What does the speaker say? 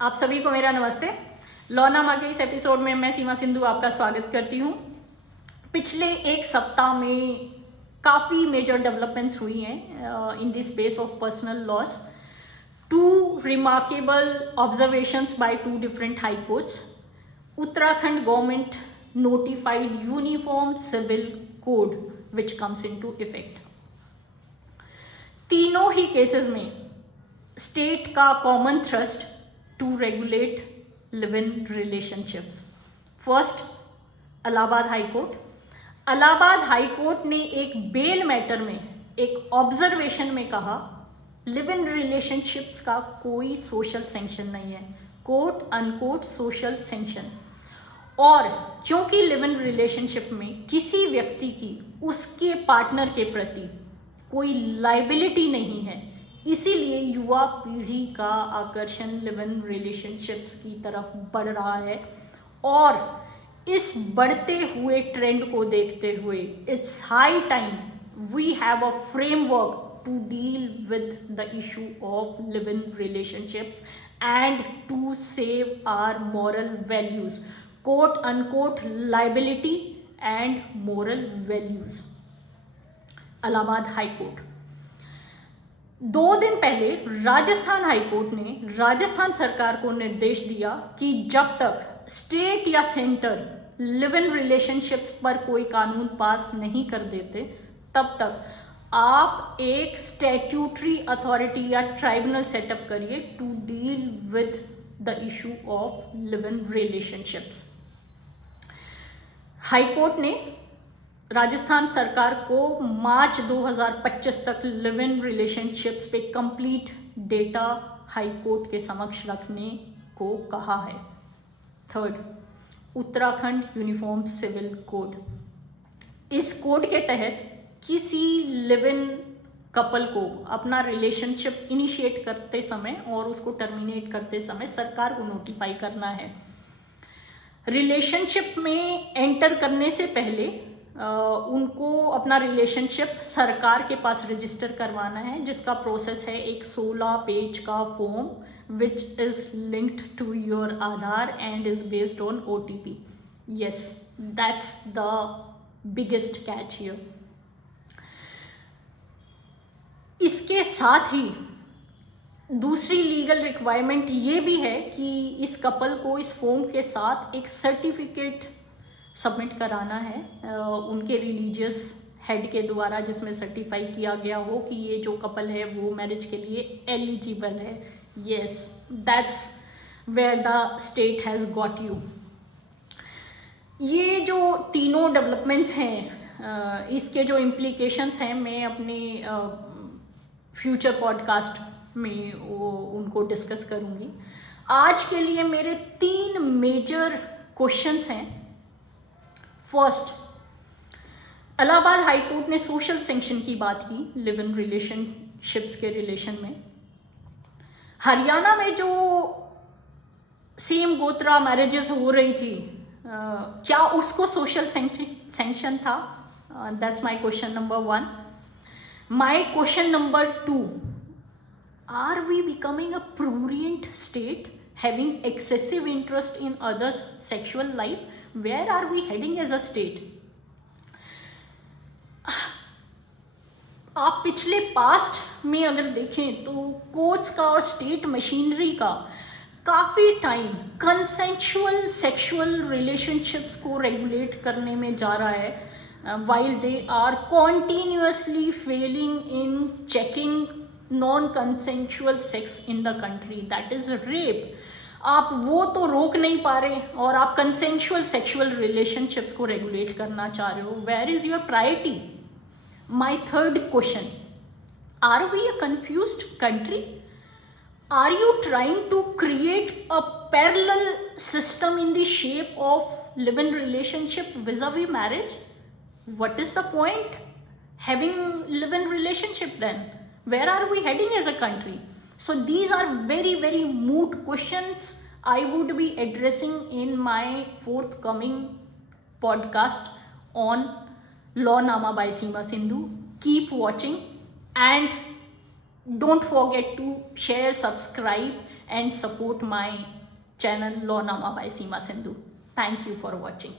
आप सभी को मेरा नमस्ते। लॉनामा के इस एपिसोड में मैं सीमा सिंधु आपका स्वागत करती हूँ। पिछले एक सप्ताह में काफ़ी मेजर डेवलपमेंट्स हुई हैं in the space of personal laws. Two remarkable observations by two different high courts. Uttarakhand government notified uniform civil code which comes into effect। तीनों ही केसेस में स्टेट का common thrust to regulate live in relationships. First, Allahabad high court. Allahabad high court ने एक bell matter में एक observation में कहा लिव इन रिलेशनशिप्स का कोई सोशल सैंक्शन नहीं है, कोट अनकोट सोशल सैंक्शन। और क्योंकि लिव इन रिलेशनशिप में किसी व्यक्ति की उसके पार्टनर के प्रति कोई लाइबिलिटी नहीं है, इसीलिए युवा पीढ़ी का आकर्षण लिव इन रिलेशनशिप्स की तरफ बढ़ रहा है। और इस बढ़ते हुए ट्रेंड को देखते हुए it's high time we have a framework to deal with the issue of live in relationships and to save our moral values, quote unquote liability and moral values. Allahabad high court. 2 दिन पहले Rajasthan high court ने राजस्थान सरकार को निर्देश दिया कि जब तक स्टेट या सेंटर लिव इन रिलेशनशिप्स पर कोई कानून पास नहीं कर देते तब तक आप एक स्टैट्यूटरी अथॉरिटी या ट्राइब्यूनल सेटअप करिए to deal with the issue of live in relationships. High court ने राजस्थान सरकार को मार्च 2025 तक लिव इन रिलेशनशिप्स पे कंप्लीट डेटा हाई कोर्ट के समक्ष रखने को कहा है। Third, Uttarakhand uniform civil code. इस कोड के तहत किसी लिव इन कपल को अपना रिलेशनशिप इनिशिएट करते समय और उसको टर्मिनेट करते समय सरकार को नोटिफाई करना है। रिलेशनशिप में एंटर करने से पहले उनको अपना रिलेशनशिप सरकार के पास रजिस्टर करवाना है, जिसका प्रोसेस है एक 16 पेज का form which is linked to your Aadhaar and is based on OTP। Yes, that's the biggest catch here. इसके साथ ही दूसरी लीगल रिक्वायरमेंट ये भी है कि इस कपल को इस फॉर्म के साथ एक सर्टिफिकेट सबमिट कराना है उनके रिलीजियस हेड के द्वारा, जिसमें सर्टिफाई किया गया हो कि ये जो कपल है वो मैरिज के लिए एलिजिबल है। Yes, that's where the state has got you. ये जो तीनों डेवलपमेंट्स हैं इसके जो इम्प्लीकेशंस हैं मैं अपने फ्यूचर पॉडकास्ट में वो उनको डिस्कस करूँगी। आज के लिए मेरे 3 मेजर क्वेश्चंस हैं। फर्स्ट, इलाहाबाद हाई कोर्ट ने सोशल सैंक्शन की बात की लिव इन रिलेशनशिप्स के रिलेशन में। हरियाणा में जो सेम गोत्रा मैरिजेस हो रही थी क्या उसको सोशल सैंक्शन था? That's my question number 1। My question number 2, are we becoming a prurient state having excessive interest in others' sexual life? Where are we heading as a state? आप पिछले past में अगर देखें तो कोर्ट्स का और state machinery का काफ़ी टाइम कंसेंशुअल सेक्सुअल रिलेशनशिप्स को रेगुलेट करने में जा रहा है, while they are continuously failing in checking non-consensual sex in the country, that is rape। आप वो तो रोक नहीं पा रहे और आप कंसेंशुअल सेक्सुअल रिलेशनशिप्स को रेगुलेट करना चाह रहे हो। Where is your priority? My third question, are we a confused country? Are you trying to create a parallel system in the shape of live in relationship vis-a-vis marriage? What is the point having live in relationship then? Where are we heading as a country? So these are very, very moot questions I would be addressing in my forthcoming podcast on Lawnaama by Seema Sindhu. Keep watching and don't forget to share, subscribe and support my channel Law Nama by Seema Sindhu. Thank you for watching.